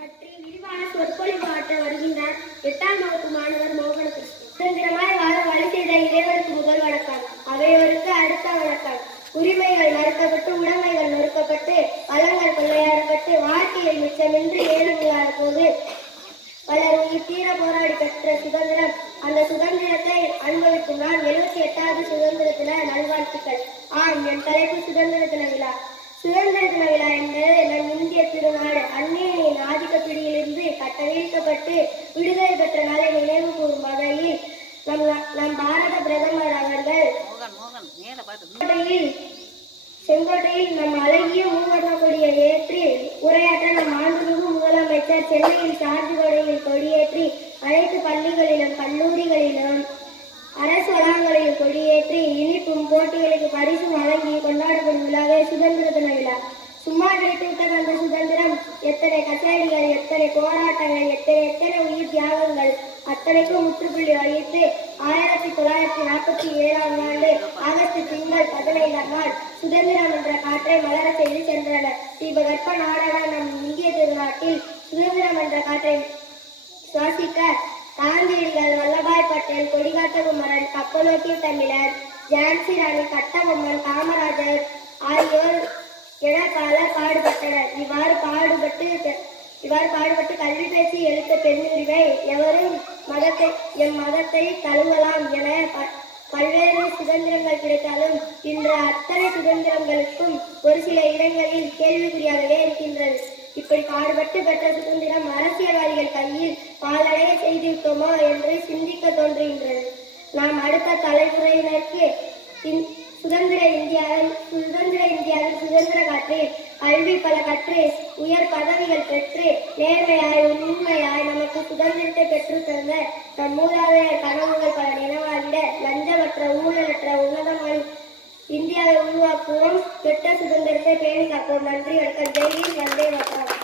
பற்றி விரிவான சொற்பொழிவு ஆற்ற வருகின்றார் 8ஆம் வகுப்பு மாணவர் மோகனகிருஷ்ணன். சுதந்திரமாய் வாழ வழி செய்த இறைவனுக்கு முதல் வணக்கம். அவையோருக்கு அடுத்த வணக்கம். உரிமைகள் மறுக்கப்பட்டு உடைமைகள் நொறுக்கப்பட்டு வளங்கள் கொள்ளையாடப்பட்டு வாழ்க்கையில் மிச்சமின்றி ஏழுமையாத போது பலர் உயிர் தீர போராடி பெற்ற சுதந்திரம். அந்த சுதந்திரத்தை அனுபவிக்கும் நான் 78வது சுதந்திர தின நல்வாழ்த்துக்கள். ஆம், என் தலைப்பு சுதந்திர தின விழா. சுதந்திர தின விழா என்பது நம் இந்திய திருநாடு அந்நியனின் ஆதிக்க பிடியிலிருந்து கட்டவிழ்க்கப்பட்டு விடுதலை பெற்ற நாளை நினைவு கூறும் வகையில் நம் பாரத பிரதமர் அவர்கள் செங்கோட்டையில் நம் அழகிய மூவர்ண கொடியை ஏற்றி உரையாற்ற நம் மாண்புமிகு முதலமைச்சர் சென்னையில் சார்ஜுகோடையில் கொடியேற்றி அனைத்து பள்ளிகளிலும் கல்லூரிகளிலும் அரசு வளாகங்களில் கொடியேற்றி இனிப்பும் போட்டிகளுக்கு பரிசு வழங்கி கொண்டாடப்படும் விழாவே சுதந்திர தின விழா. சும்மா கிடைத்துவிட்ட அந்த சுதந்திரம் எத்தனை கச்சேரிகள், எத்தனை போராட்டங்கள், எத்தனை உயிர் தியாகங்கள் அத்தனைக்கும் முற்றுப்புள்ளி வகித்து 1947ஆம் ஆண்டு ஆகஸ்ட் திங்கள் 15ஆம் நாள் சுதந்திரம் என்ற காற்றை மலர செய்து சென்றனர். தீபகற்ப நாடான நம் இந்திய திருநாட்டில் சுதந்திரம் என்ற காற்றை சுவாசிக்க காந்தியடிகள், வல்லபாய் பட்டேல், கொடிகாத்த குமரன், கப்பலோட்டிய தமிழர், ஜான்சி ராணி, கட்டபொம்மன், காமராஜர் ஆகியோர் என பலர் பாடுபட்டனர். இவ்வாறு பாடுபட்டு கல்வி பேசி எழுத்த பெண்ணுரிமை எவரும் எம் மதத்தை தழுவலாம் என பல்வேறு சுதந்திரங்கள் கிடைத்தாலும் இன்று அத்தனை சுதந்திரங்களுக்கும் ஒரு சில இடங்களில் கேள்விக்குறியாகவே இருக்கின்றது. இப்படி பாடுபட்டு பெற்ற சுதந்திரம் அரசியல்வாதிகள் கையில் பாலடைய செய்துவிட்டோமோ என்று சிந்திக்க தோன்றுகின்றது. நாம் அடுத்த தலைமுறையினருக்கு சுதந்திர இந்தியாவில் சுதந்திர காற்றில் கல்வி பல கற்று உயர் பதவிகள் பெற்று நேர்மையாய் உண்மையாய் நமக்கு சுதந்திரத்தை பெற்று தந்த நம் மூதாதையர் கனவுகள் பல நினைவாகிட லஞ்சமற்ற ஊழலற்ற உன்னதமான இந்தியாவை உருவாக்குவோம். பெற்ற சுதந்திரத்தை பேணி காப்போம். நன்றி, வணக்கம். ஜெய் ஹிந்த், வந்தே மாதரம்.